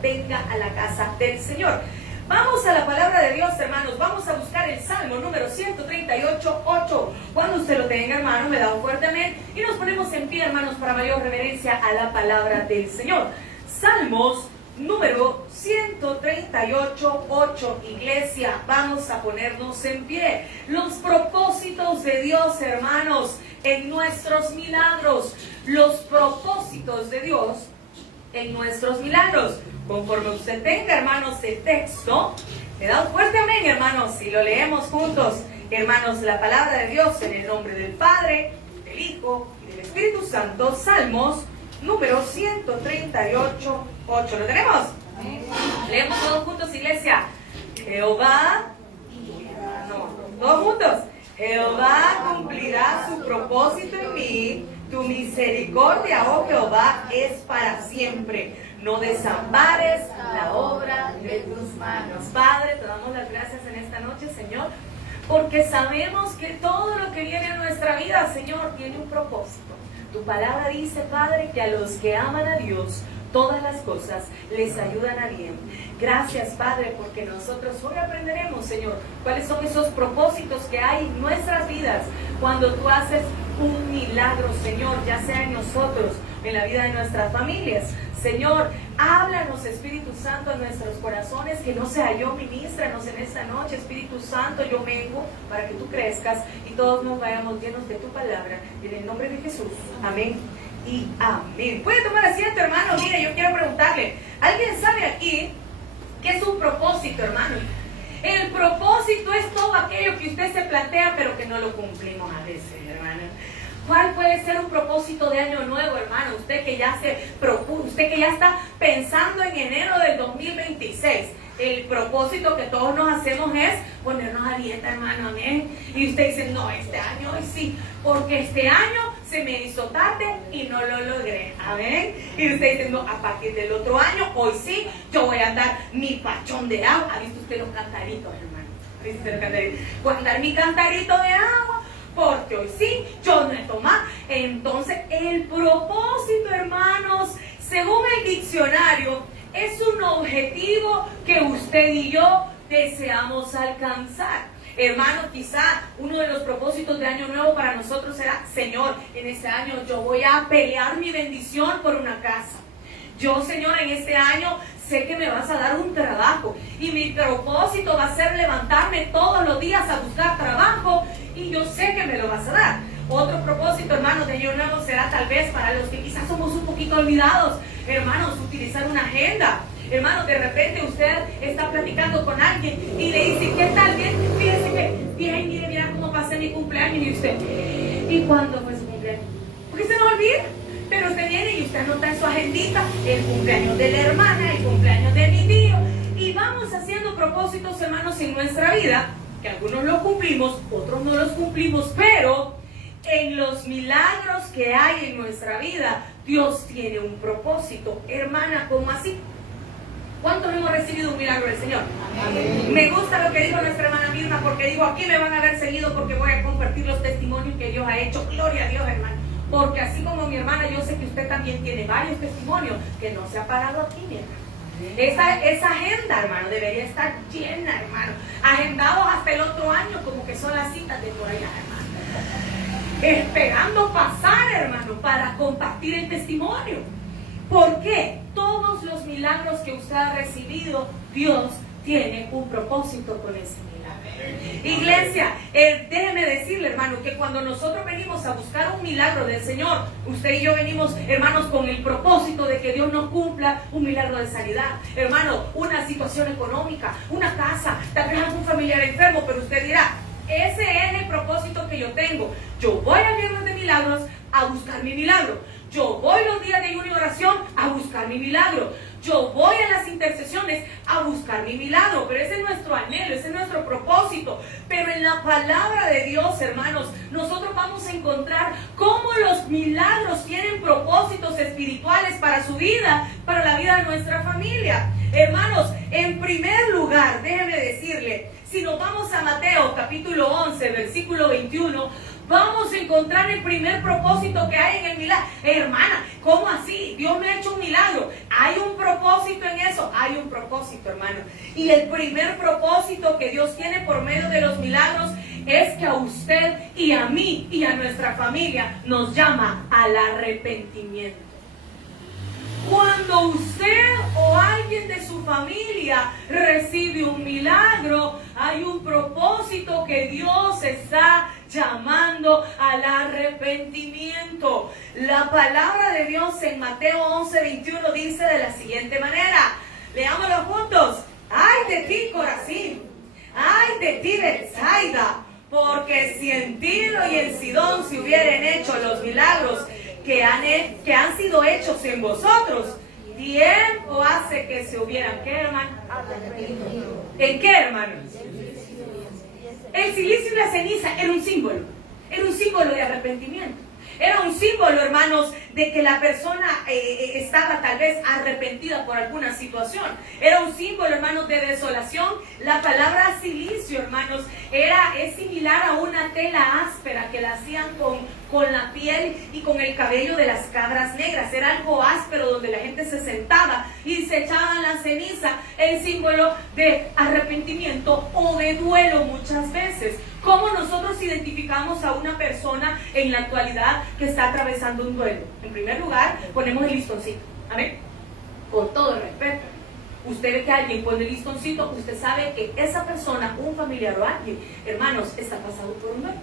venga a la casa del Señor. Vamos a la palabra de Dios, hermanos. Vamos a buscar el Salmo número 138:8. Cuando usted lo tenga, hermano, me da un fuerte amén. Y nos ponemos en pie, hermanos, para mayor reverencia a la palabra del Señor. Salmos número 138:8. Iglesia, vamos a ponernos en pie. Los propósitos de Dios, hermanos, en nuestros milagros. Los propósitos de Dios en nuestros milagros. Conforme usted tenga, hermanos, el texto, me da un fuerte amén, hermanos, si lo leemos juntos. Hermanos, la palabra de Dios en el nombre del Padre, del Hijo y del Espíritu Santo. Salmos número 138:8. ¿Lo tenemos? Leemos todos juntos, iglesia. Jehová, todos juntos. Jehová cumplirá su propósito en mí. Tu misericordia, oh Jehová, es para siempre. No desampares la obra de tus manos. Padre, te damos las gracias en esta noche, Señor, porque sabemos que todo lo que viene a nuestra vida, Señor, tiene un propósito. Tu palabra dice, Padre, que a los que aman a Dios, todas las cosas les ayudan a bien. Gracias, Padre, porque nosotros hoy aprenderemos, Señor, cuáles son esos propósitos que hay en nuestras vidas cuando tú haces un milagro, Señor, ya sea en nosotros, en la vida de nuestras familias. Señor, háblanos, Espíritu Santo, en nuestros corazones, que no sea yo, ministranos en esta noche, Espíritu Santo, yo vengo para que tú crezcas y todos nos vayamos llenos de tu palabra, en el nombre de Jesús, amén y amén. Puede tomar asiento, hermano. Mire, yo quiero preguntarle, ¿alguien sabe aquí qué es un propósito, hermano? El propósito es todo aquello que usted se plantea, pero que no lo cumplimos a veces, hermano. ¿Cuál puede ser un propósito de año nuevo, hermano? Usted que ya está pensando en enero del 2026. El propósito que todos nos hacemos es ponernos a dieta, hermano, amén. Y usted dice, no, este año hoy sí, porque este año se me hizo tarde y no lo logré, amén. Y usted dice, no, a partir del otro año, hoy sí, yo voy a andar mi pachón de agua. ¿Ha visto usted los cantaritos, hermano? ¿Ha visto usted los cantaritos? Voy a andar mi cantarito de agua, porque hoy sí, yo no he tomado. Entonces, el propósito, hermanos, según el diccionario, es un objetivo que usted y yo deseamos alcanzar. Hermano, quizá uno de los propósitos de año nuevo para nosotros será, Señor, en este año yo voy a pelear mi bendición por una casa. Yo, Señor, en este año sé que me vas a dar un trabajo y mi propósito va a ser levantarme todos los días a buscar trabajo y yo sé que me lo vas a dar. Otro propósito, hermanos, de año nuevo será tal vez para los que quizás somos un poquito olvidados, hermanos, utilizar una agenda. Hermano, de repente usted está platicando con alguien y le dice, ¿qué tal? Bien, fíjese que, bien, mira cómo pasé mi cumpleaños. Y usted, ¿y cuándo fue su cumpleaños? Porque se nos olvida. Pero usted viene y usted anota en su agendita el cumpleaños de la hermana, el cumpleaños de mi tío. Y vamos haciendo propósitos, hermanos, en nuestra vida, que algunos los cumplimos, otros no los cumplimos, pero en los milagros que hay en nuestra vida, Dios tiene un propósito. Hermana, ¿cómo así? ¿Cuántos hemos recibido un milagro del Señor? Amén. Me gusta lo que dijo nuestra hermana Mirna, porque digo, aquí me van a ver seguido porque voy a compartir los testimonios que Dios ha hecho. Gloria a Dios, hermano. Porque así como mi hermana, yo sé que usted también tiene varios testimonios que no se ha parado aquí, mi hermano. Esa agenda, hermano, debería estar llena, hermano. Agendados hasta el otro año, como que son las citas de por allá, hermano. Esperando pasar, hermano, para compartir el testimonio. ¿Por qué? Todos los milagros que usted ha recibido, Dios tiene un propósito con ese milagro. Iglesia, déjeme decirle, hermano, que cuando nosotros venimos a buscar un milagro del Señor, usted y yo venimos, hermanos, con el propósito de que Dios nos cumpla un milagro de sanidad. Hermano, una situación económica, una casa, tal vez algún familiar enfermo, pero usted dirá, ese es el propósito que yo tengo. Yo voy a viernes de milagros a buscar mi milagro. Yo voy los días de ayuno y oración a buscar mi milagro. Yo voy a las intercesiones a buscar mi milagro. Pero ese es nuestro anhelo, ese es nuestro propósito. Pero en la palabra de Dios, hermanos, nosotros vamos a encontrar cómo los milagros tienen propósitos espirituales para su vida, para la vida de nuestra familia. Hermanos, en primer lugar, déjeme decirle, si nos vamos a Mateo capítulo 11, versículo 21, vamos a encontrar el primer propósito que hay en el milagro. Hermana, ¿cómo así? Dios me ha hecho un milagro. ¿Hay un propósito en eso? Hay un propósito, hermano. Y el primer propósito que Dios tiene por medio de los milagros es que a usted y a mí y a nuestra familia nos llama al arrepentimiento. Cuando usted o alguien de su familia recibe un milagro, hay un propósito que Dios está llamando al arrepentimiento. La palabra de Dios en Mateo 11:21 dice de la siguiente manera. Leámoslo juntos. ¡Ay de ti, Corazín! ¡Ay de ti, Betsaida! Porque si en Tiro y en Sidón se hubieran hecho los milagros que han sido hechos en vosotros, tiempo hace que se hubieran, ¿qué, hermano? ¿En qué, hermano? El silicio y la ceniza era un símbolo de arrepentimiento. Era un símbolo, hermanos, de que la persona estaba tal vez arrepentida por alguna situación. Era un símbolo, hermanos, de desolación. La palabra silicio, hermanos, es similar a una tela áspera que la hacían con la piel y con el cabello de las cabras negras. Era algo áspero donde la gente se sentaba y se echaban la ceniza, el símbolo de arrepentimiento o de duelo muchas veces. ¿Cómo nosotros identificamos a una persona en la actualidad que está atravesando un duelo? En primer lugar, ponemos el listoncito. Amén. Con todo el respeto. Usted ve que alguien pone el listoncito, usted sabe que esa persona, un familiar o alguien, hermanos, está pasando por un duelo.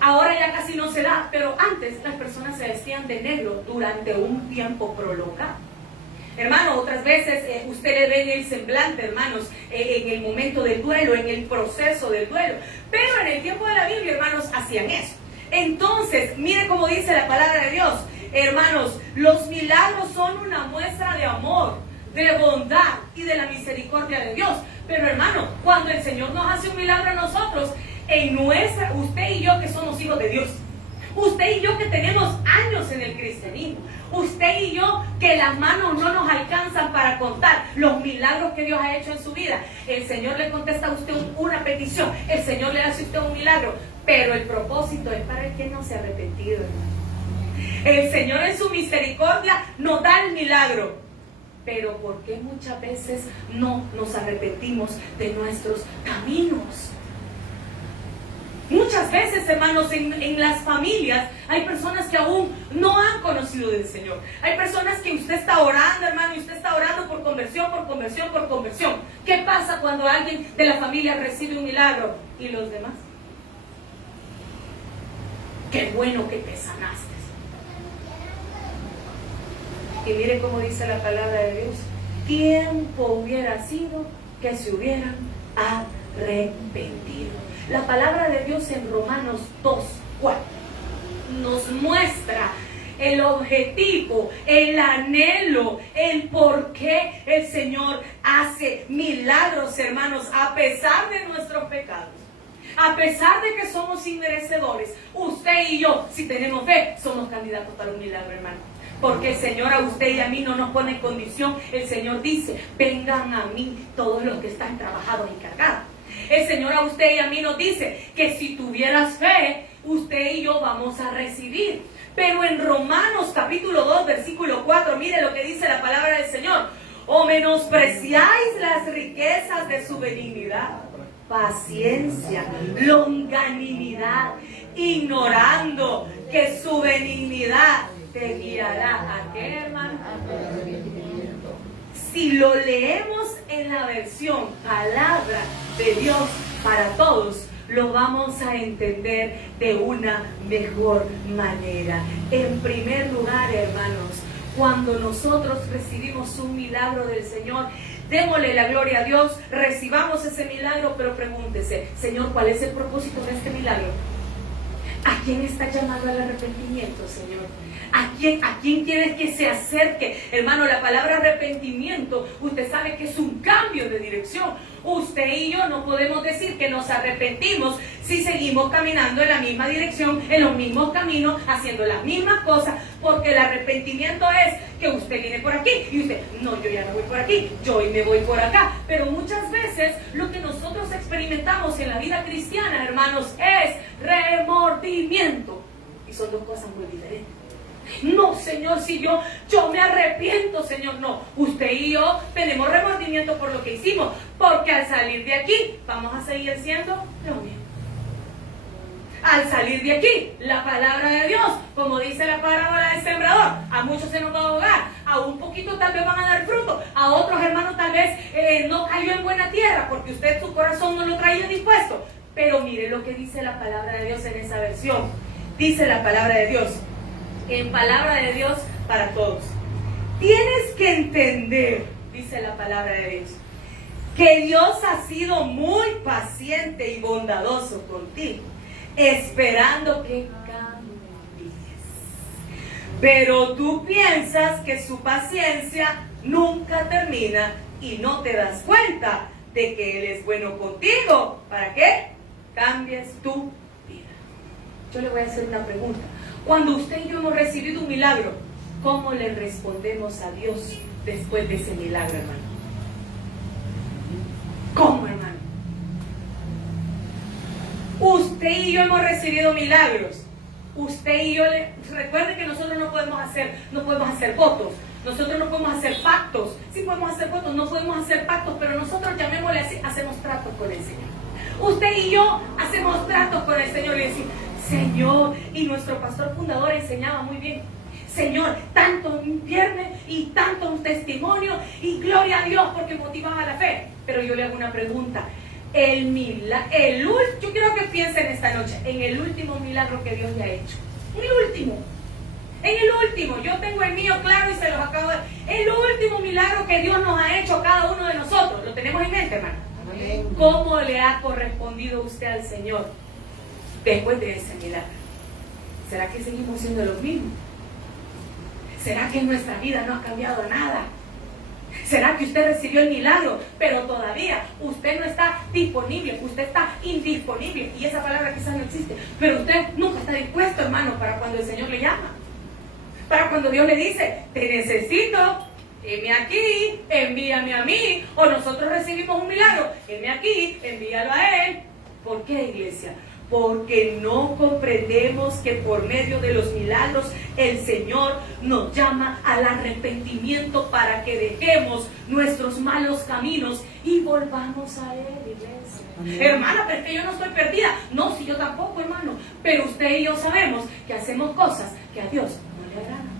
Ahora ya casi no se da, pero antes las personas se vestían de negro durante un tiempo prolongado. Hermano, otras veces usted le ve en el semblante, hermanos, en el momento del duelo, en el proceso del duelo. Pero en el tiempo de la Biblia, hermanos, hacían eso. Entonces, mire cómo dice la palabra de Dios. Hermanos, los milagros son una muestra de amor, de bondad y de la misericordia de Dios. Pero, hermano, cuando el Señor nos hace un milagro a nosotros, usted y yo que somos hijos de Dios, usted y yo que tenemos años en el cristianismo, usted y yo que las manos no nos alcanzan para contar los milagros que Dios ha hecho en su vida, el Señor le contesta a usted una petición, el Señor le hace a usted un milagro, pero el propósito es para el que no se ha arrepentido, hermano. El Señor en su misericordia nos da el milagro, pero ¿por qué muchas veces no nos arrepentimos de nuestros caminos? Muchas veces, hermanos, en las familias hay personas que aún no han conocido del Señor. Hay personas que usted está orando, hermano, y usted está orando por conversión, por conversión, por conversión. ¿Qué pasa cuando alguien de la familia recibe un milagro? ¿Y los demás? Qué bueno que te sanaste. Y mire cómo dice la palabra de Dios. Tiempo hubiera sido que se hubieran arrepentido. La palabra de Dios en Romanos 2:4 nos muestra el objetivo, el anhelo, el por qué el Señor hace milagros, hermanos, a pesar de nuestros pecados. A pesar de que somos inmerecedores, usted y yo, si tenemos fe, somos candidatos para un milagro, hermano. Porque el Señor a usted y a mí no nos pone en condición. El Señor dice, vengan a mí todos los que están trabajados y cargados. El Señor a usted y a mí nos dice que si tuvieras fe, usted y yo vamos a recibir. Pero en Romanos capítulo 2, versículo 4, mire lo que dice la palabra del Señor. O menospreciáis las riquezas de su benignidad, paciencia, longanimidad, ignorando que su benignidad te guiará. ¿A qué, hermano? Si lo leemos en la versión Palabra de Dios para Todos, lo vamos a entender de una mejor manera. En primer lugar, hermanos, cuando nosotros recibimos un milagro del Señor, démosle la gloria a Dios, recibamos ese milagro, pero pregúntese, Señor, ¿cuál es el propósito de este milagro? ¿A quién está llamando al arrepentimiento, Señor? ¿A quién quieres que se acerque? Hermano, la palabra arrepentimiento, usted sabe que es un cambio de dirección. Usted y yo no podemos decir que nos arrepentimos si seguimos caminando en la misma dirección, en los mismos caminos, haciendo las mismas cosas. porque el arrepentimiento es que usted viene por aquí y usted, no, yo ya no voy por aquí, yo hoy me voy por acá. Pero muchas veces lo que nosotros experimentamos en la vida cristiana, hermanos, es remordimiento. Y son dos cosas muy diferentes. No, Señor, si yo me arrepiento, Señor, no. Usted y yo tenemos remordimiento por lo que hicimos, porque al salir de aquí vamos a seguir siendo lo mismo. Al salir de aquí, la palabra de Dios, como dice la parábola del sembrador, a muchos se nos va a ahogar, a un poquito tal vez van a dar fruto, a otros hermanos tal vez no cayó en buena tierra, porque usted su corazón no lo traía dispuesto. Pero mire lo que dice la palabra de Dios en esa versión. Dice la palabra de Dios, en palabra de Dios para todos. Tienes que entender, dice la palabra de Dios, que Dios ha sido muy paciente y bondadoso contigo, esperando que cambies. Pero tú piensas que su paciencia nunca termina y no te das cuenta de que Él es bueno contigo. ¿Para qué? Cambies tu vida. Yo le voy a hacer una pregunta. Cuando usted y yo hemos recibido un milagro, ¿cómo le respondemos a Dios después de ese milagro, hermano? ¿Cómo, hermano? Usted y yo hemos recibido milagros. Usted y yo, recuerde que nosotros no podemos hacer votos. Nosotros no podemos hacer pactos. Sí podemos hacer votos, no podemos hacer pactos, pero nosotros llamémosle así, hacemos tratos con el Señor. Usted y yo hacemos tratos con el Señor y decimos, Señor, y nuestro pastor fundador enseñaba muy bien, Señor, tanto un viernes y tanto un testimonio y gloria a Dios porque motivaba la fe. Pero yo le hago una pregunta. Yo quiero que piensen esta noche en el último milagro que Dios le ha hecho. En el último, yo tengo el mío claro y se los acabo de... El último milagro que Dios nos ha hecho a cada uno de nosotros, ¿lo tenemos en mente, hermano? Amén. ¿Cómo le ha correspondido usted al Señor después de ese milagro? ¿Será que seguimos siendo los mismos? ¿Será que nuestra vida no ha cambiado nada? ¿Será que usted recibió el milagro, pero todavía usted no está disponible, usted está indisponible? Y esa palabra quizás no existe, pero usted nunca está dispuesto, hermano, para cuando el Señor le llama. Para cuando Dios le dice, te necesito, heme aquí, envíame a mí. O nosotros recibimos un milagro, heme aquí, envíalo a Él. ¿Por qué, iglesia? Porque no comprendemos que por medio de los milagros el Señor nos llama al arrepentimiento para que dejemos nuestros malos caminos y volvamos a Él, iglesia. Amén. Hermana, pero es que yo no estoy perdida. No, si yo tampoco, hermano. Pero usted y yo sabemos que hacemos cosas que a Dios no le agradan.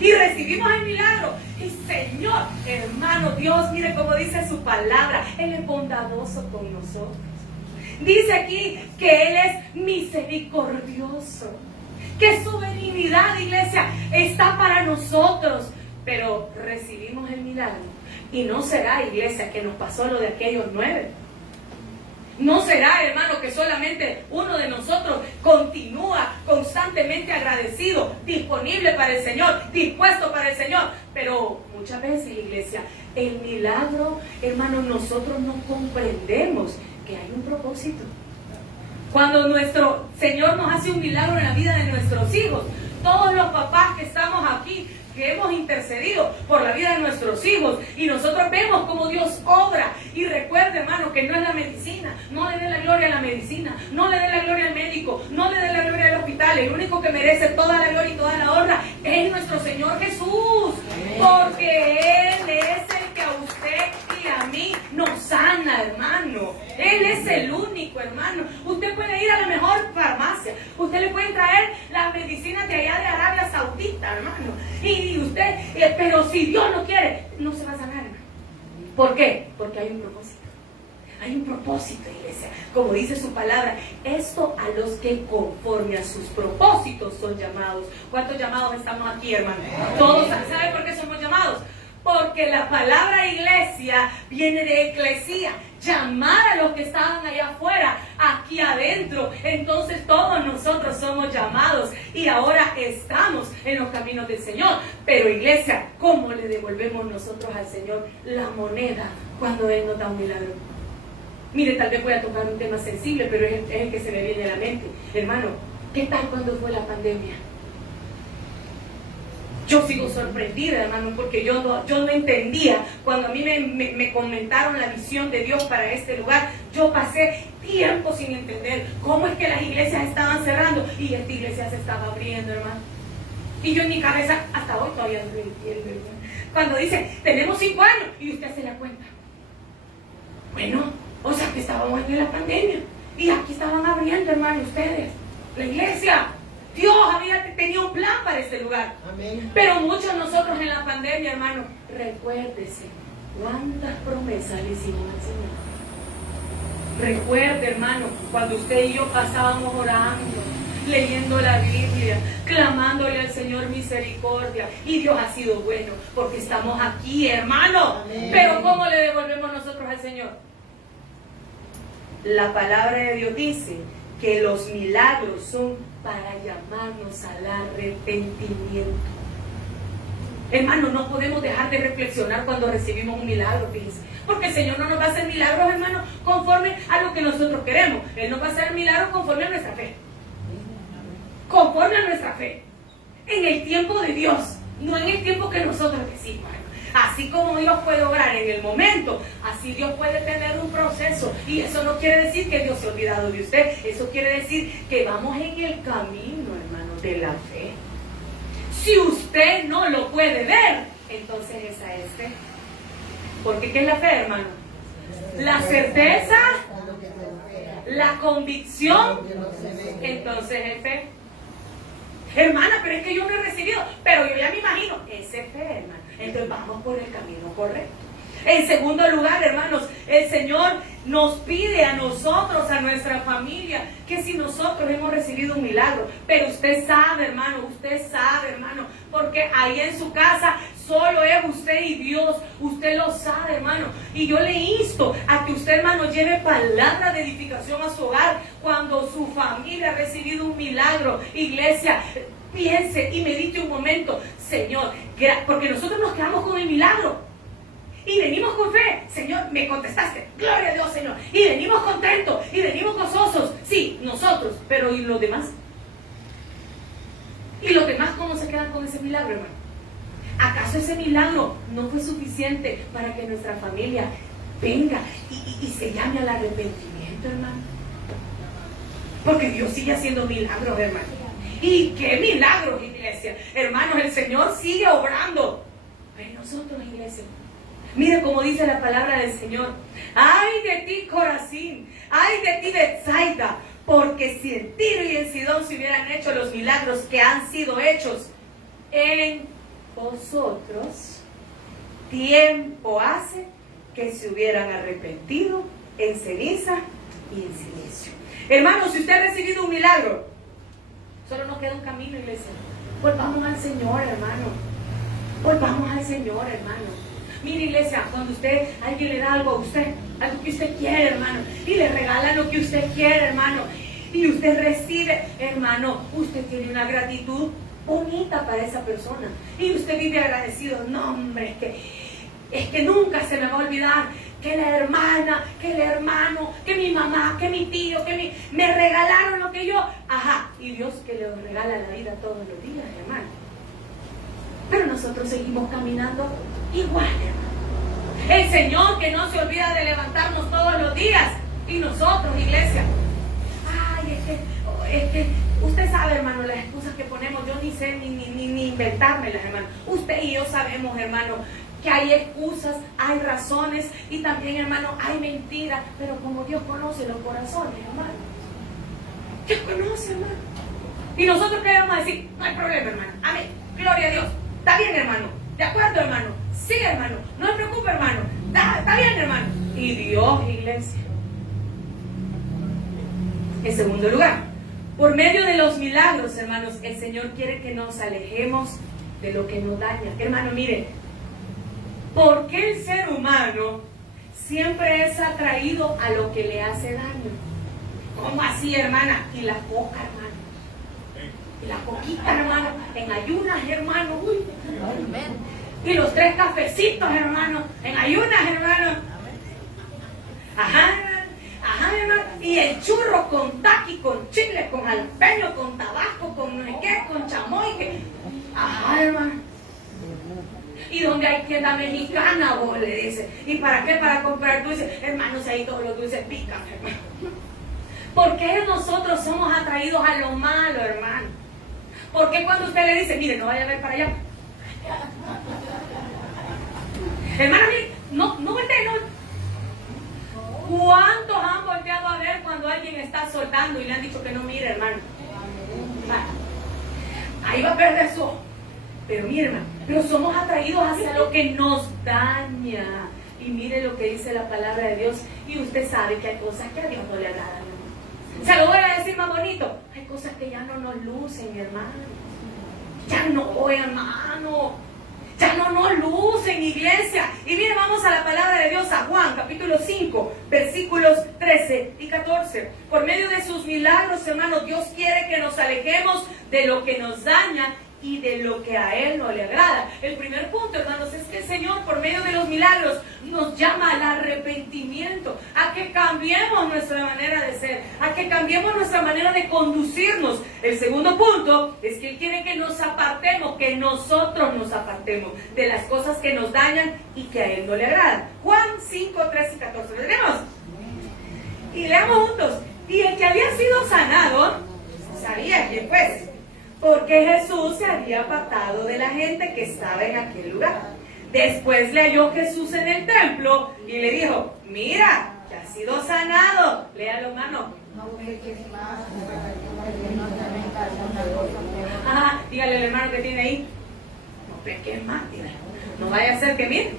Y recibimos el milagro. Y Señor, hermano, Dios, mire cómo dice su palabra. Él es bondadoso con nosotros. Dice aquí que Él es misericordioso, que su benignidad, iglesia, está para nosotros. Pero recibimos el milagro. Y no será, iglesia, que nos pasó lo de aquellos 9. No será, hermano, que solamente uno de nosotros continúa constantemente agradecido, disponible para el Señor, dispuesto para el Señor. Pero muchas veces, iglesia, el milagro, hermano, nosotros no comprendemos que hay un propósito. Cuando nuestro Señor nos hace un milagro en la vida de nuestros hijos, todos los papás que estamos aquí, que hemos intercedido por la vida de nuestros hijos, y nosotros vemos cómo Dios obra. Y recuerde, hermano, que no es la medicina. No le dé la gloria a la medicina, no le dé la gloria al médico, no le dé la gloria al hospital. El único que merece toda la gloria y toda la honra es nuestro Señor Jesús. Porque Él es el que a usted y a mí nos sana, hermano. Él es el único, hermano. Usted puede ir a la mejor farmacia, usted le puede traer las medicinas de allá de Arabia Saudita, hermano, y usted, pero si Dios no quiere, no se va a sanar, hermano. ¿Por qué? Porque hay un propósito. Hay un propósito, iglesia. Como dice su palabra, esto a los que conforme a sus propósitos son llamados. ¿Cuántos llamados estamos aquí, hermano? Todos. ¿Saben por qué somos llamados? Porque la palabra iglesia viene de eclesía, llamar a los que estaban allá afuera, aquí adentro. Entonces todos nosotros somos llamados y ahora estamos en los caminos del Señor. Pero iglesia, ¿cómo le devolvemos nosotros al Señor la moneda cuando Él nos da un milagro? Mire, tal vez voy a tocar un tema sensible, pero es el que se me viene a la mente. Hermano, ¿qué tal cuando fue la pandemia? Yo sigo sorprendida, hermano, porque yo no entendía. Cuando a mí me comentaron la visión de Dios para este lugar, yo pasé tiempo sin entender cómo es que las iglesias estaban cerrando y esta iglesia se estaba abriendo, hermano. Y yo en mi cabeza, hasta hoy todavía no lo entiendo, hermano. Cuando dice, tenemos 5 años, y usted hace la cuenta. Bueno, o sea que estábamos en la pandemia. Y aquí estaban abriendo, hermano, ustedes, la iglesia. Dios tenía un plan para este lugar. Amén. Pero muchos de nosotros en la pandemia, hermano, recuérdese cuántas promesas le hicimos al Señor. Recuerde, hermano, cuando usted y yo pasábamos orando, leyendo la Biblia, clamándole al Señor misericordia. Y Dios ha sido bueno, porque estamos aquí, hermano. Amén. Pero ¿cómo le devolvemos nosotros al Señor? La palabra de Dios dice que los milagros son para llamarnos al arrepentimiento. Hermano, no podemos dejar de reflexionar cuando recibimos un milagro, fíjense. Porque el Señor no nos va a hacer milagros, hermano, conforme a lo que nosotros queremos. Él nos va a hacer milagros conforme a nuestra fe. Conforme a nuestra fe. En el tiempo de Dios, no en el tiempo que nosotros decimos. Así como Dios puede obrar en el momento, así Dios puede tener un proceso. Y eso no quiere decir que Dios se ha olvidado de usted. Eso quiere decir que vamos en el camino, hermano, de la fe. Si usted no lo puede ver, entonces esa es fe. Porque ¿qué es la fe, hermano? La certeza, la convicción, entonces es fe. Hermana, pero es que yo no he recibido, pero yo ya me imagino, ese es fe, hermano. Entonces vamos por el camino correcto. En segundo lugar, hermanos, el Señor nos pide a nosotros, a nuestra familia, que si nosotros hemos recibido un milagro, pero usted sabe, hermano, porque ahí en su casa solo es usted y Dios, usted lo sabe, hermano. Y yo le insto a que usted, hermano, lleve palabra de edificación a su hogar cuando su familia ha recibido un milagro. Iglesia, piense y medite un momento, Señor, porque nosotros nos quedamos con el milagro y venimos con fe. Señor, me contestaste, gloria a Dios, Señor, y venimos contentos y venimos gozosos. Sí, nosotros, pero ¿y los demás? ¿Y los demás cómo se quedan con ese milagro, hermano? ¿Acaso ese milagro no fue suficiente para que nuestra familia venga y se llame al arrepentimiento, hermano? Porque Dios sigue haciendo milagros, hermano. ¿Y qué milagros, iglesia? Hermanos, el Señor sigue obrando. Pero nosotros, iglesia, mire cómo dice la palabra del Señor. ¡Ay de ti, Corazín! ¡Ay de ti, Betsaida! Porque si en Tiro y en Sidón se hubieran hecho los milagros que han sido hechos en vosotros, tiempo hace que se hubieran arrepentido en ceniza y en silencio. Hermanos, si usted ha recibido un milagro, solo nos queda un camino, iglesia. Volvamos al Señor, hermano. Volvamos al Señor, hermano. Mire, iglesia, cuando alguien le da algo a usted, algo que usted quiere, hermano, y le regala lo que usted quiere, hermano, y usted recibe, hermano, usted tiene una gratitud bonita para esa persona. Y usted vive agradecido. No, hombre, es que nunca se me va a olvidar que la hermana, que el hermano, que mi mamá, que mi tío, me regalaron lo que yo. Ajá, y Dios que le regala la vida todos los días, hermano. Pero nosotros seguimos caminando igual, hermano. El Señor que no se olvida de levantarnos todos los días. Y nosotros, iglesia. Ay, es que usted sabe, hermano, las excusas que ponemos. Yo ni sé ni inventármelas, hermano. Usted y yo sabemos, hermano, que hay excusas, hay razones y también, hermano, hay mentiras, pero como Dios conoce los corazones, hermano. Dios conoce, hermano. Y nosotros queremos decir, no hay problema, hermano. Amén. Gloria a Dios. Está bien, hermano. De acuerdo, hermano. Sí, hermano. No se preocupe, hermano. Está bien, hermano. Y Dios, iglesia. En segundo lugar, por medio de los milagros, hermanos, el Señor quiere que nos alejemos de lo que nos daña. Hermano, mire, ¿por qué el ser humano siempre es atraído a lo que le hace daño? ¿Cómo así, hermana? Y la coca, hermano. Y la coquita, hermano. En ayunas, hermano. Uy. Y los 3 cafecitos, hermano. En ayunas, hermano. Ajá, hermano. Y el churro con taqui, con chile, con jalapeño, con tabasco, con no sé qué, con chamoy. Ajá, hermano. Y donde hay tienda mexicana, vos le dices. ¿Y para qué? Para comprar dulces. Hermanos, ahí todos los dulces pican, hermano. ¿Por qué nosotros somos atraídos a lo malo, hermano? ¿Por qué cuando usted le dice, mire, no vaya a ver para allá? Hermano, mire, no voltee, no. ¿Cuántos han volteado a ver cuando alguien está soltando y le han dicho que no mire, hermano? Ahí va a perder su ojo. Pero mire, hermano, pero somos atraídos hacia lo que nos daña. Y mire lo que dice la palabra de Dios. Y usted sabe que hay cosas que a Dios no le agradan. Se lo voy a decir más bonito. Hay cosas que ya no nos lucen, mi hermano. Ya no, hermano. Ya no nos lucen, iglesia. Y mire, vamos a la palabra de Dios, a Juan, capítulo 5, versículos 13 y 14. Por medio de sus milagros, hermano, Dios quiere que nos alejemos de lo que nos daña y de lo que a Él no le agrada. El primer punto, hermanos, es que el Señor, por medio de los milagros, nos llama al arrepentimiento, a que cambiemos nuestra manera de ser, a que cambiemos nuestra manera de conducirnos. El segundo punto es que Él quiere que nos apartemos, que nosotros nos apartemos de las cosas que nos dañan y que a Él no le agradan. Juan 5, 13 y 14. ¿Lo tenemos? Y leamos juntos. Y el que había sido sanado sabía quién fue, porque Jesús se había apartado de la gente que estaba en aquel lugar. Después le halló Jesús en el templo y le dijo, mira, que has sido sanado. Léalo, hermano. Dígale al hermano que tiene ahí, no peques más, dígale. No vaya a ser que mire,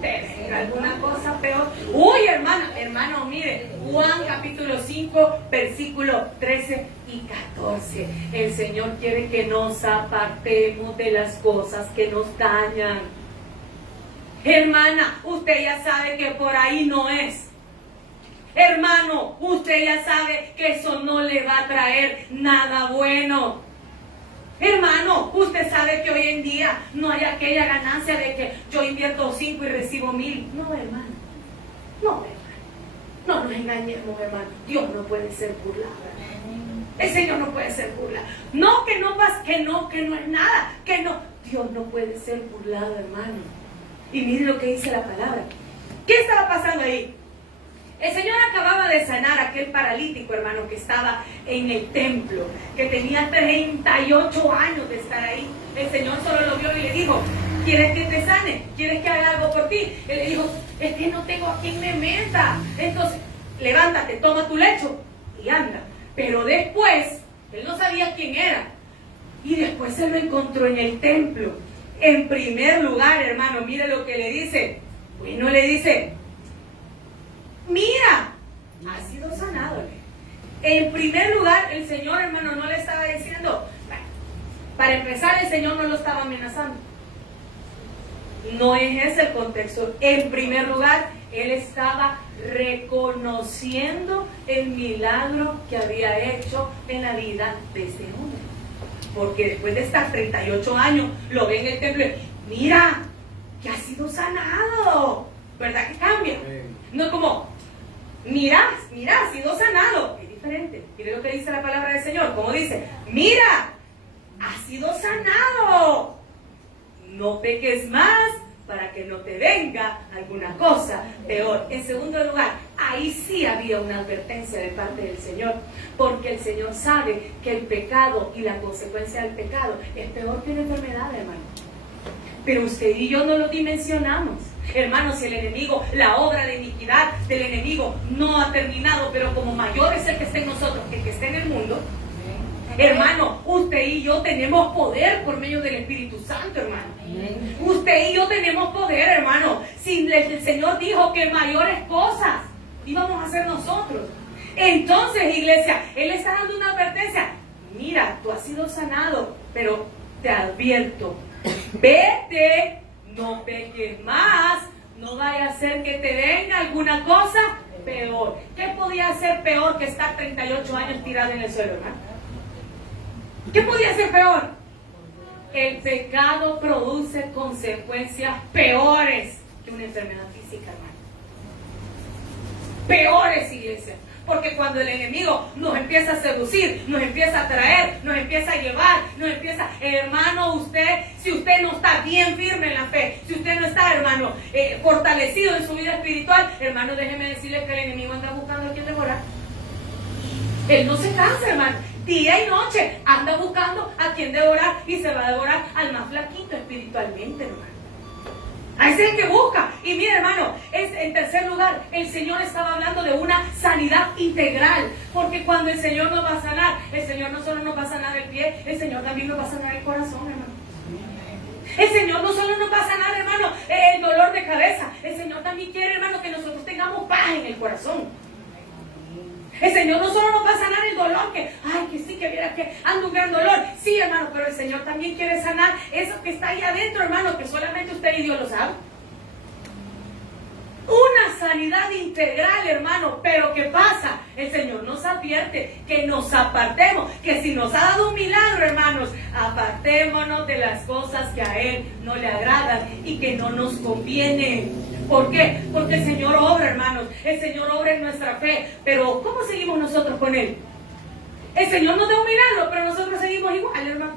te venga alguna cosa peor. Uy, hermano, mire, Juan capítulo 5, versículo 13 y 14. El Señor quiere que nos apartemos de las cosas que nos dañan. Hermana, usted ya sabe que por ahí no es. Hermano, usted ya sabe que eso no le va a traer nada bueno. Hermano, usted sabe que hoy en día no hay aquella ganancia de que yo invierto 5 y recibo 1000. No, hermano. No, hermano. No nos engañemos, hermano. Dios no puede ser burlado. El Señor no puede ser burlado. No, que no es nada. Que no. Dios no puede ser burlado, hermano. Y mire lo que dice la palabra. ¿Qué estaba pasando ahí? El Señor acababa de sanar a aquel paralítico, hermano, que estaba en el templo, que tenía 38 años de estar ahí. El Señor solo lo vio y le dijo, ¿quieres que te sane? ¿Quieres que haga algo por ti? Él le dijo, es que no tengo a quien me meta. Entonces, levántate, toma tu lecho y anda. Pero después, él no sabía quién era. Y después se lo encontró en el templo. En primer lugar, hermano, mire lo que le dice. Bueno, le dice, mira, has sido sanado. En primer lugar, el Señor, hermano, no le estaba diciendo, para empezar, el Señor no lo estaba amenazando. No es ese el contexto. En primer lugar, Él estaba reconociendo el milagro que había hecho en la vida de este hombre. Porque después de estar 38 años, lo ve en el templo y mira, que ha sido sanado. ¿Verdad que cambia? No es como, mira, ha sido sanado. Es diferente. Mire lo que dice la palabra del Señor. Como dice, mira, ha sido sanado. No peques más para que no te venga alguna cosa peor. En segundo lugar, ahí sí había una advertencia de parte del Señor, porque el Señor sabe que el pecado y la consecuencia del pecado es peor que una enfermedad, hermano. Pero usted y yo no lo dimensionamos. Hermanos, si el enemigo, la obra de iniquidad del enemigo no ha terminado, pero como mayor es el que está en nosotros que el que está en el mundo, hermano, usted y yo tenemos poder por medio del Espíritu Santo, hermano. Usted y yo tenemos poder, hermano. Si el Señor dijo que mayores cosas íbamos a hacer nosotros. Entonces, iglesia, Él está dando una advertencia. Mira, tú has sido sanado, pero te advierto, vete, no peques más, no vaya a ser que te venga alguna cosa peor. ¿Qué podía ser peor que estar 38 años tirado en el suelo, hermano? ¿Qué podía ser peor? El pecado produce consecuencias peores que una enfermedad física, hermano. Peores, iglesia. Porque cuando el enemigo nos empieza a seducir, nos empieza a atraer, nos empieza a llevar, hermano, si usted no está bien firme en la fe, si usted no está, hermano, fortalecido en su vida espiritual, hermano, déjeme decirle que el enemigo anda buscando a quien devorar. Él no se cansa, hermano. Día y noche anda buscando a quien devorar y se va a devorar al más flaquito espiritualmente, hermano. A ese es el que busca. Y mire, hermano, en tercer lugar, el Señor estaba hablando de una sanidad integral. Porque cuando el Señor nos va a sanar, el Señor no solo nos va a sanar el pie, el Señor también nos va a sanar el corazón, hermano. El Señor no solo nos va a sanar, hermano, el dolor de cabeza. El Señor también quiere, hermano, que nosotros tengamos paz en el corazón. El Señor no solo nos va a sanar el dolor, que sí, que viera que anda un gran dolor. Sí, hermano, pero el Señor también quiere sanar eso que está ahí adentro, hermano, que solamente usted y Dios lo saben. Una sanidad integral, hermano. Pero ¿qué pasa? El Señor nos advierte que nos apartemos, que si nos ha dado un milagro, hermanos, apartémonos de las cosas que a Él no le agradan y que no nos convienen. ¿Por qué? Porque el Señor obra, hermanos. El Señor obra en nuestra fe. Pero ¿cómo seguimos nosotros con Él? El Señor nos da un milagro, pero nosotros seguimos igual, hermano.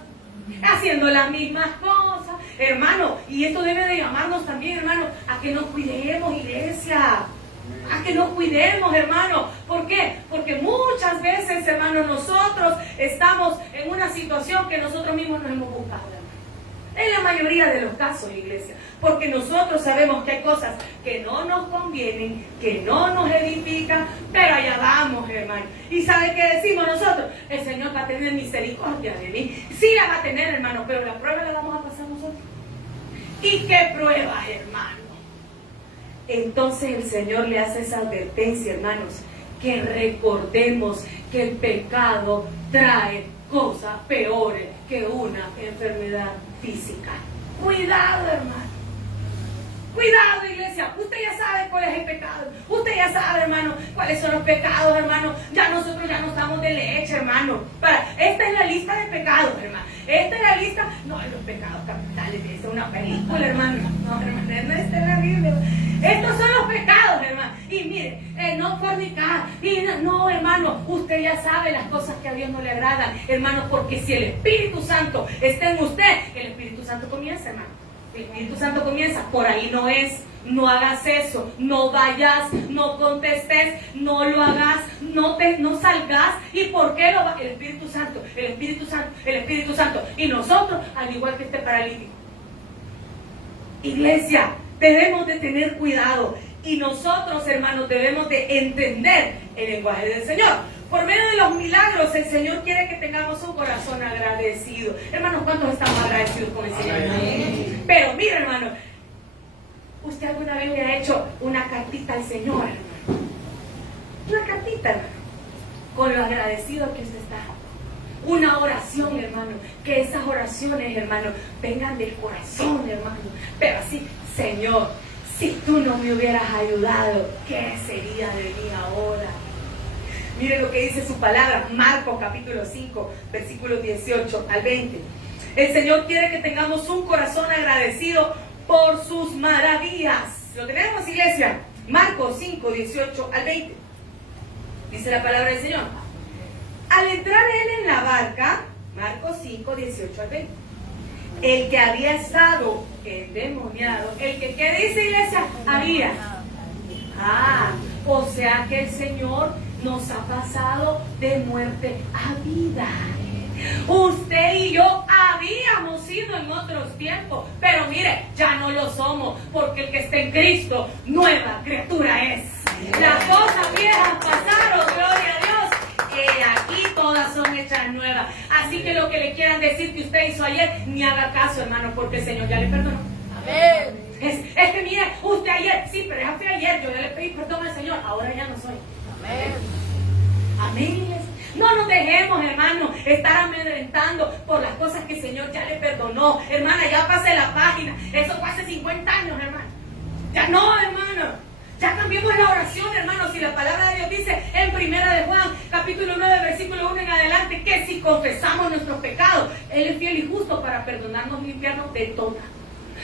Haciendo las mismas cosas, hermano. Y esto debe de llamarnos también, hermano, a que nos cuidemos, iglesia. A que nos cuidemos, hermano. ¿Por qué? Porque muchas veces, hermano, nosotros estamos en una situación que nosotros mismos nos hemos buscado, hermano. En la mayoría de los casos, iglesia. Porque nosotros sabemos que hay cosas que no nos convienen, que no nos edifican, pero allá vamos, hermano. ¿Y sabe qué decimos nosotros? El Señor va a tener misericordia de mí. Sí la va a tener, hermano, pero la prueba la vamos a pasar nosotros. ¿Y qué pruebas, hermano? Entonces el Señor le hace esa advertencia, hermanos, que recordemos que el pecado trae cosas peores que una enfermedad física. Cuidado, hermano. Cuidado, iglesia. Usted ya sabe cuál es el pecado. Usted ya sabe, hermano, cuáles son los pecados, hermano. Ya nosotros ya no estamos de leche, hermano. Esta es la lista de pecados, hermano. Esta es la lista, no, de los pecados capitales. Esta es una película, hermano. No, hermano, no está en la Biblia. Estos son los pecados, hermano. Y mire, no fornicar. Y no, hermano, usted ya sabe las cosas que a Dios no le agradan, hermano, porque si el Espíritu Santo está en usted, el Espíritu Santo comienza, hermano. El Espíritu Santo comienza, por ahí no es, no hagas eso, no vayas, no contestes, no lo hagas, no salgas. ¿Y por qué lo va? El Espíritu Santo, el Espíritu Santo, el Espíritu Santo. Y nosotros, al igual que este paralítico. Iglesia, debemos de tener cuidado. Y nosotros, hermanos, debemos de entender el lenguaje del Señor. Por medio de los milagros, el Señor quiere que tengamos un corazón agradecido. Hermanos, ¿cuántos estamos agradecidos con el Señor? Amén. Pero mira, hermano, ¿usted alguna vez le ha hecho una cartita al Señor, hermano? Una cartita, hermano, con lo agradecido que usted está. Una oración, hermano, que esas oraciones, hermano, vengan del corazón, hermano. Pero así, Señor, si tú no me hubieras ayudado, ¿qué sería de mí ahora? Mire lo que dice su palabra, Marcos capítulo 5, versículos 18 al 20. El Señor quiere que tengamos un corazón agradecido por sus maravillas. ¿Lo tenemos, iglesia? Marcos 5, 18 al 20. Dice la palabra del Señor. Al entrar él en la barca, Marcos 5, 18 al 20. El que había estado endemoniado, el que, ¿qué dice, iglesia? Había. O sea que el Señor nos ha pasado de muerte a vida. Usted y yo habíamos sido en otros tiempos, pero mire, ya no lo somos, porque el que está en Cristo, nueva criatura es. Las cosas viejas pasaron, gloria a Dios, que aquí todas son hechas nuevas. Así que lo que le quieran decir que usted hizo ayer, ni haga caso, hermano, porque el Señor ya le perdonó. Amén. Es que mire, usted ayer, sí, pero fue ayer, yo ya le pedí perdón al Señor, ahora ya no soy. Amén. Amén. No nos dejemos, hermano, estar amedrentando por las cosas que el Señor ya le perdonó. Hermana, ya pasé la página. Eso fue hace 50 años, hermano. Ya no, hermano. Ya cambiemos la oración, hermano. Si la palabra de Dios dice en Primera de Juan, capítulo 9, versículo 1 en adelante, que si confesamos nuestros pecados, Él es fiel y justo para perdonarnos y limpiarnos de toda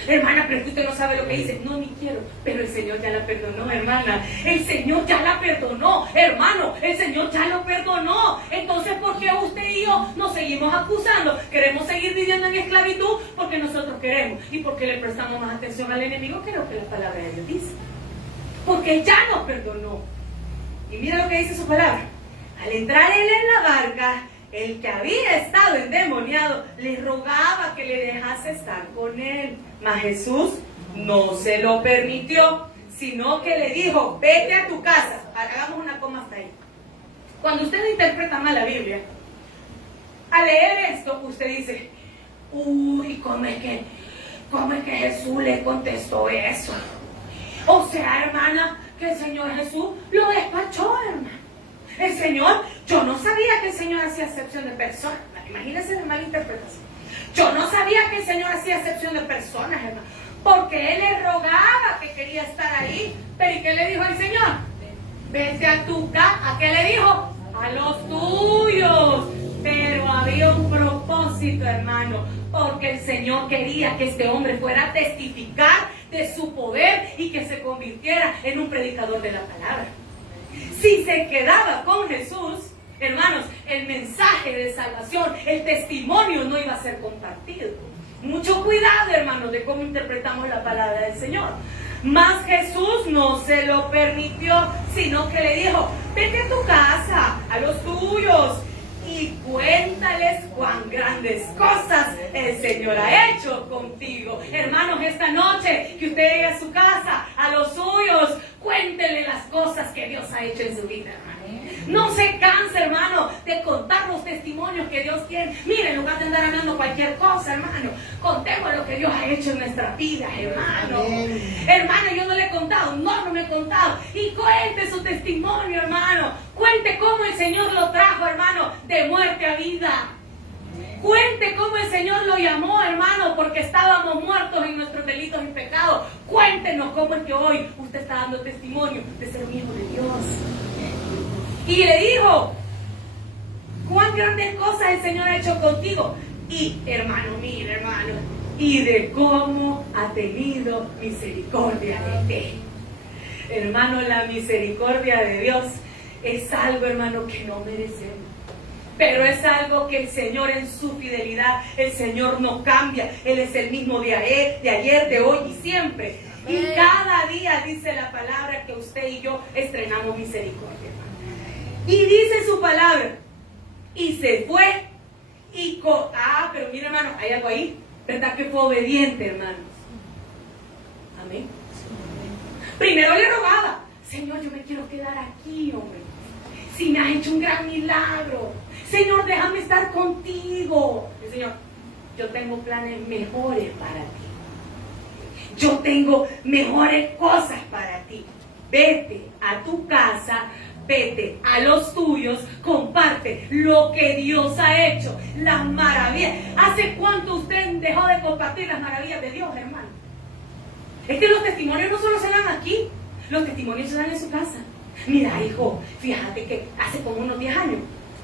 Hermana, pero es que usted no sabe lo que dice. No, ni quiero. Pero el Señor ya la perdonó, hermana. El Señor ya la perdonó, hermano. El Señor ya lo perdonó. Entonces, ¿por qué usted y yo nos seguimos acusando? Queremos seguir viviendo en esclavitud porque nosotros queremos. Y porque le prestamos más atención al enemigo que lo que la palabra de Dios dice. Porque ya nos perdonó. Y mira lo que dice su palabra. Al entrar él en la barca, el que había estado endemoniado le rogaba que le dejase estar con él. Mas Jesús no se lo permitió, sino que le dijo, vete a tu casa. Hagamos una coma hasta ahí. Cuando usted no interpreta mal la Biblia, al leer esto, usted dice, uy, ¿cómo es que Jesús le contestó eso? O sea, hermana, que el Señor Jesús lo despachó, hermano. El Señor, yo no sabía que el Señor hacía excepción de personas. Imagínense la mala interpretación. Yo no sabía que el Señor hacía excepción de personas, hermano. Porque Él le rogaba que quería estar ahí. Pero ¿y qué le dijo el Señor? Vete a tu casa. ¿A qué le dijo? A los tuyos. Pero había un propósito, hermano. Porque el Señor quería que este hombre fuera a testificar de su poder y que se convirtiera en un predicador de la palabra. Si se quedaba con Jesús, hermanos, el mensaje de salvación, el testimonio no iba a ser compartido. Mucho cuidado, hermanos, de cómo interpretamos la palabra del Señor. Mas Jesús no se lo permitió, sino que le dijo, vete a tu casa, a los tuyos, y cuéntales cuán grandes cosas el Señor ha hecho contigo. Hermanos, esta noche que usted llegue a su casa, a los suyos, cuéntele las cosas que Dios ha hecho en su vida, hermano. No se canse, hermano, de contar los testimonios que Dios tiene. Mire, en lugar de andar hablando cualquier cosa, hermano, contemos lo que Dios ha hecho en nuestra vida, hermano. Hermano, yo no le he contado, no me he contado. Y cuente su testimonio, hermano. Cuente cómo el Señor lo trajo, hermano, de muerte a vida. Cuente cómo el Señor lo llamó, hermano, porque estábamos muertos en nuestros delitos y pecados. Cuéntenos cómo es que hoy usted está dando testimonio de ser un hijo de Dios. Y le dijo, cuán grandes cosas el Señor ha hecho contigo. Y, hermano, mire, hermano, y de cómo ha tenido misericordia de ti. Hermano, la misericordia de Dios es algo, hermano, que no merecemos. Pero es algo que el Señor en su fidelidad, el Señor no cambia. Él es el mismo de ayer, de hoy y siempre. Y cada día dice la palabra que usted y yo estrenamos misericordia. Y dice su palabra, y se fue, y pero mira, hermano, hay algo ahí, ¿verdad? Que fue obediente, hermanos. Amén. Primero le rogaba, Señor, yo me quiero quedar aquí, hombre. Si me has hecho un gran milagro, Señor, déjame estar contigo. El Señor, yo tengo planes mejores para ti. Yo tengo mejores cosas para ti. Vete a tu casa, vete a los tuyos, comparte lo que Dios ha hecho, las maravillas. ¿Hace cuánto usted dejó de compartir las maravillas de Dios, hermano? Es que los testimonios no solo se dan aquí, los testimonios se dan en su casa. Mira, hijo, fíjate que hace como unos 10 años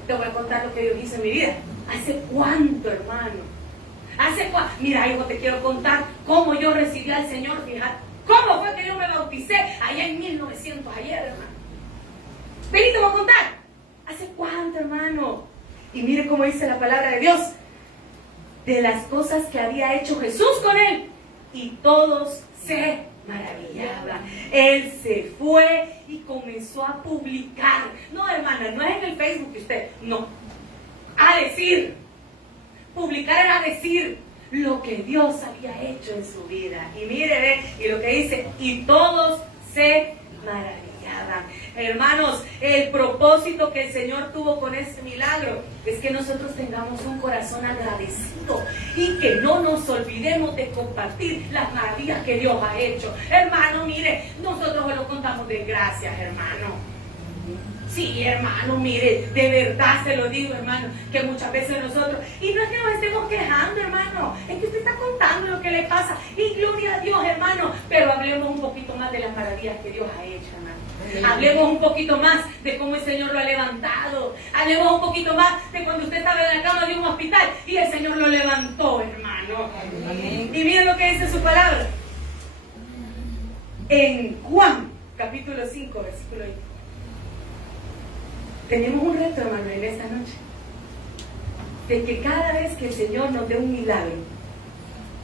te voy a contar lo que Dios hizo en mi vida. ¿Hace cuánto, hermano? Mira, hijo, te quiero contar cómo yo recibí al Señor, fíjate. ¿Cómo fue que yo me bauticé allá en 1900, ayer, hermano? Vení, te voy a contar. ¿Hace cuánto, hermano? Y mire cómo dice la palabra de Dios. De las cosas que había hecho Jesús con él. Y todos se maravillaban. Él se fue y comenzó a publicar. No, hermana, no es en el Facebook que usted, no. A decir. Publicar era decir lo que Dios había hecho en su vida. Y mire, ve, y lo que dice, y todos se maravillaban. Hermanos, el propósito que el Señor tuvo con este milagro es que nosotros tengamos un corazón agradecido y que no nos olvidemos de compartir las maravillas que Dios ha hecho. Hermano, mire, nosotros lo contamos de gracias, hermano. Sí, hermano, mire, de verdad se lo digo, hermano, que muchas veces nosotros, y no es que nos estemos quejando, hermano, es que usted está contando lo que le pasa, y gloria a Dios, hermano, pero hablemos un poquito más de las maravillas que Dios ha hecho, hermano. Hablemos un poquito más de cómo el Señor lo ha levantado. Hablemos un poquito más de cuando usted estaba en la cama de un hospital y el Señor lo levantó, hermano. hermano. Y miren lo que dice su palabra. En Juan, capítulo 5, versículo 8. Tenemos un reto, hermanos, en esta noche. De que cada vez que el Señor nos dé un milagro,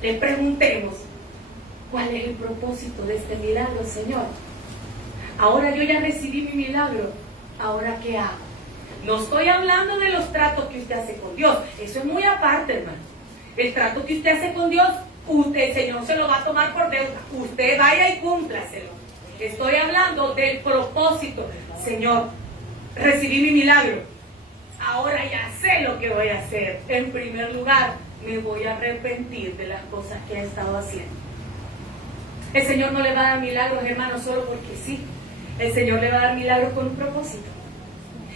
le preguntemos, ¿cuál es el propósito de este milagro, Señor? Ahora yo ya recibí mi milagro, ¿ahora qué hago? No estoy hablando de los tratos que usted hace con Dios, eso es muy aparte, hermano. El trato que usted hace con Dios, el Señor se lo va a tomar por deuda. Usted vaya y cúmplaselo. Estoy hablando del propósito. Señor, recibí mi milagro, ahora ya sé lo que voy a hacer. En primer lugar, me voy a arrepentir de las cosas que he estado haciendo. El Señor no le va a dar milagros, hermanos, solo porque sí. El Señor le va a dar milagros con un propósito.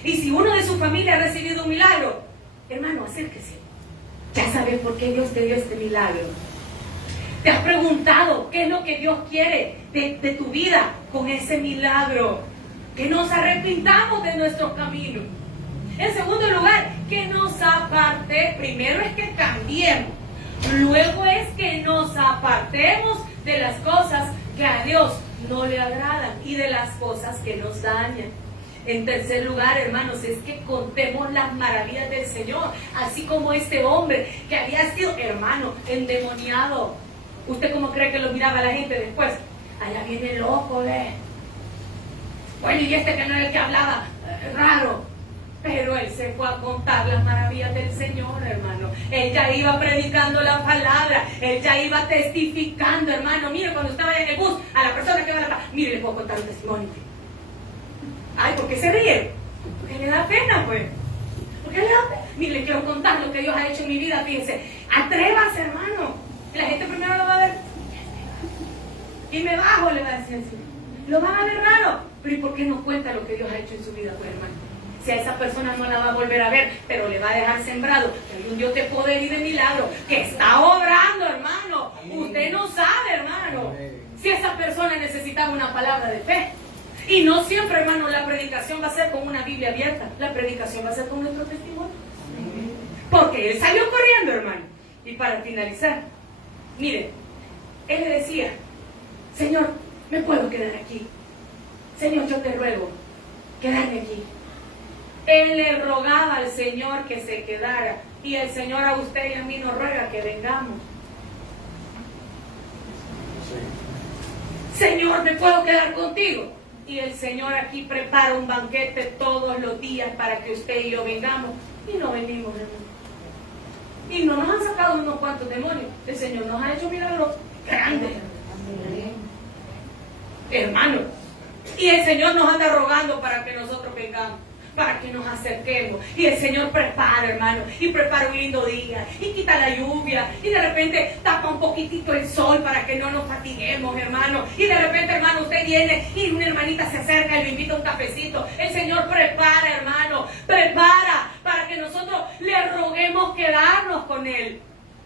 Y si uno de su familia ha recibido un milagro, hermano, acérquese. Ya sabes por qué Dios te dio este milagro. ¿Te has preguntado qué es lo que Dios quiere de tu vida con ese milagro? Que nos arrepintamos de nuestros caminos. En segundo lugar, que nos aparte. Primero es que cambiemos. Luego es que nos apartemos de las cosas que a Dios no le agradan y de las cosas que nos dañan. En tercer lugar, hermanos, es que contemos las maravillas del Señor, así como este hombre que había sido, hermano, endemoniado. ¿Usted cómo cree que lo miraba la gente después? Allá viene el loco, Bueno, y este que no era el que hablaba, raro. Pero él se fue a contar las maravillas del Señor, hermano. Él ya iba predicando la palabra. Él ya iba testificando, hermano. Mire, cuando estaba en el bus, a la persona que va a la palabra, mire, le puedo contar un testimonio. Ay, ¿por qué se ríe? Porque le da pena, pues. ¿Por qué le da pena? Mire, le quiero contar lo que Dios ha hecho en mi vida. Fíjense, atrévase, hermano. La gente primero lo va a ver. Y me bajo, le va a decir así. Lo van a ver raro. Pero ¿y por qué no cuenta lo que Dios ha hecho en su vida, pues, hermano? Si a esa persona no la va a volver a ver, pero le va a dejar sembrado. Hay un Dios de poder y de milagro que está obrando, hermano. Usted no sabe, hermano, si esa persona necesitaba una palabra de fe. Y no siempre, hermano, la predicación va a ser con una Biblia abierta. La predicación va a ser con nuestro testimonio. Porque él salió corriendo, hermano. Y para finalizar, mire, él le decía, Señor, ¿me puedo quedar aquí? Señor, yo te ruego, quedarme aquí. Él le rogaba al Señor que se quedara. Y el Señor a usted y a mí nos ruega que vengamos. Señor, ¿me puedo quedar contigo? Y el Señor aquí prepara un banquete todos los días para que usted y yo vengamos. Y no venimos, hermano. Y no nos han sacado unos cuantos demonios. El Señor nos ha hecho milagros grandes, hermano. Y el Señor nos anda rogando para que nosotros vengamos, para que nos acerquemos. Y el Señor prepara, hermano, y prepara un lindo día, y quita la lluvia, y de repente tapa un poquitito el sol para que no nos fatiguemos, hermano. Y de repente, hermano, usted viene y una hermanita se acerca y le invita a un cafecito. El Señor prepara, hermano, prepara para que nosotros le roguemos quedarnos con Él.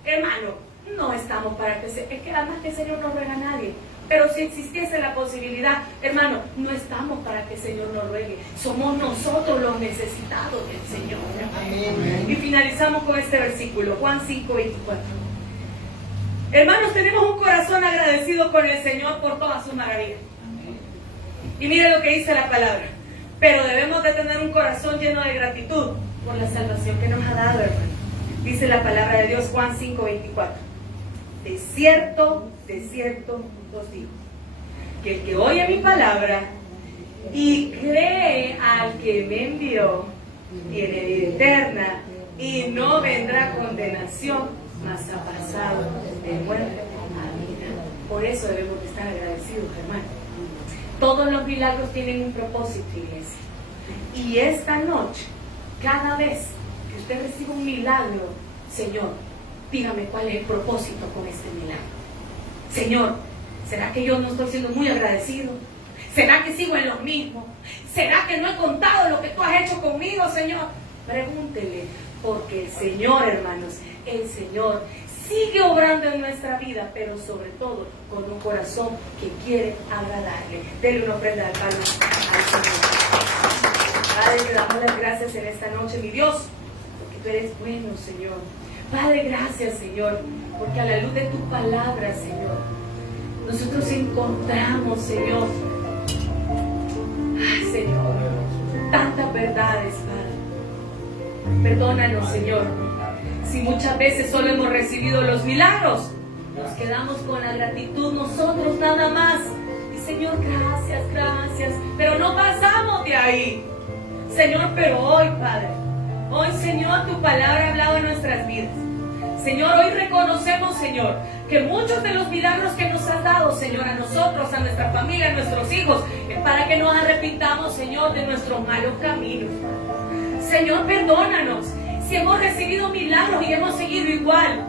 Hermano, no estamos para que es que además que el Señor no ruega a nadie. Pero si existiese la posibilidad, hermano, no estamos para que el Señor nos ruegue. Somos nosotros los necesitados del Señor. Amén. Y finalizamos con este versículo, Juan 5:24. Hermanos, tenemos un corazón agradecido con el Señor por todas sus maravillas. Y mire lo que dice la palabra. Pero debemos de tener un corazón lleno de gratitud por la salvación que nos ha dado, hermano. Dice la palabra de Dios, Juan 5:24. De cierto os digo, que el que oye mi palabra y cree al que me envió, tiene vida eterna y no vendrá condenación, mas ha pasado de muerte a vida. Por eso debemos de estar agradecidos, hermano. Todos los milagros tienen un propósito, iglesia. Y esta noche, cada vez que usted reciba un milagro, Señor, dígame cuál es el propósito con este milagro. Señor, ¿será que yo no estoy siendo muy agradecido? ¿Será que sigo en lo mismo? ¿Será que no he contado lo que tú has hecho conmigo, Señor? Pregúntele, porque el Señor, hermanos, el Señor sigue obrando en nuestra vida, pero sobre todo con un corazón que quiere agradarle. Dele una ofrenda de palmas al Señor. Padre, te damos las gracias en esta noche, mi Dios, porque tú eres bueno, Señor. Padre, gracias, Señor, porque a la luz de tu palabra, Señor, nosotros encontramos, Señor, Señor, tantas verdades, Padre. Perdónanos, Señor, si muchas veces solo hemos recibido los milagros, nos quedamos con la gratitud nosotros nada más. Y Señor, gracias, gracias, pero no pasamos de ahí. Señor, pero hoy, Padre, hoy, Señor, tu palabra ha hablado en nuestras vidas. Señor, hoy reconocemos, Señor, que muchos de los milagros que nos has dado, Señor, a nosotros, a nuestra familia, a nuestros hijos, es para que nos arrepintamos, Señor, de nuestros malos caminos. Señor, perdónanos si hemos recibido milagros y hemos seguido igual.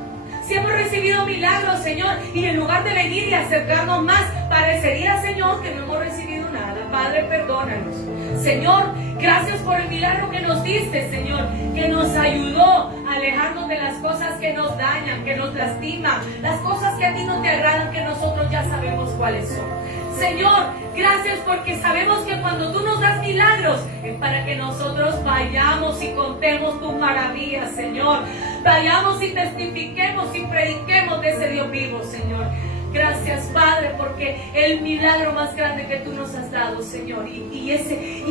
Si hemos recibido milagros, Señor, y en lugar de venir y acercarnos más, parecería, Señor, que no hemos recibido nada. Padre, perdónanos. Señor, gracias por el milagro que nos diste, Señor, que nos ayudó a alejarnos de las cosas que nos dañan, que nos lastiman, las cosas que a ti no te agradan, que nosotros ya sabemos cuáles son. Señor, gracias porque sabemos que cuando tú nos das milagros es para que nosotros vayamos y contemos tus maravillas, Señor. Vayamos y testifiquemos y prediquemos de ese Dios vivo, Señor. Gracias, Padre, porque el milagro más grande que tú nos has dado, Señor, y ese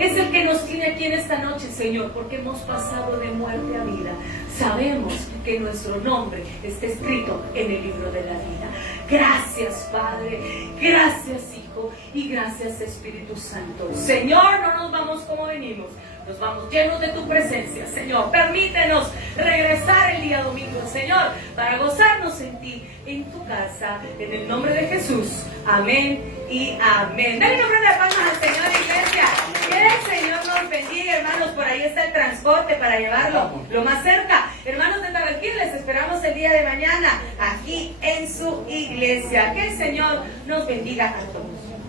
es el que nos tiene aquí en esta noche, Señor, porque hemos pasado de muerte a vida. Sabemos que nuestro nombre está escrito en el libro de la vida. Gracias, Padre, gracias, Hijo, y gracias, Espíritu Santo. Señor, no nos vamos como venimos, nos vamos llenos de tu presencia, Señor. Permítenos regresar el día domingo, Señor, para gozarnos en ti, en tu casa, en el nombre de Jesús. Amén y amén. Dale una ofrenda de palmas al Señor, iglesia. Que el Señor nos bendiga, hermanos. Por ahí está el transporte para llevarlo lo más cerca. Hermanos de Tabalquín, les esperamos el día de mañana aquí en su iglesia. Que el Señor nos bendiga a todos.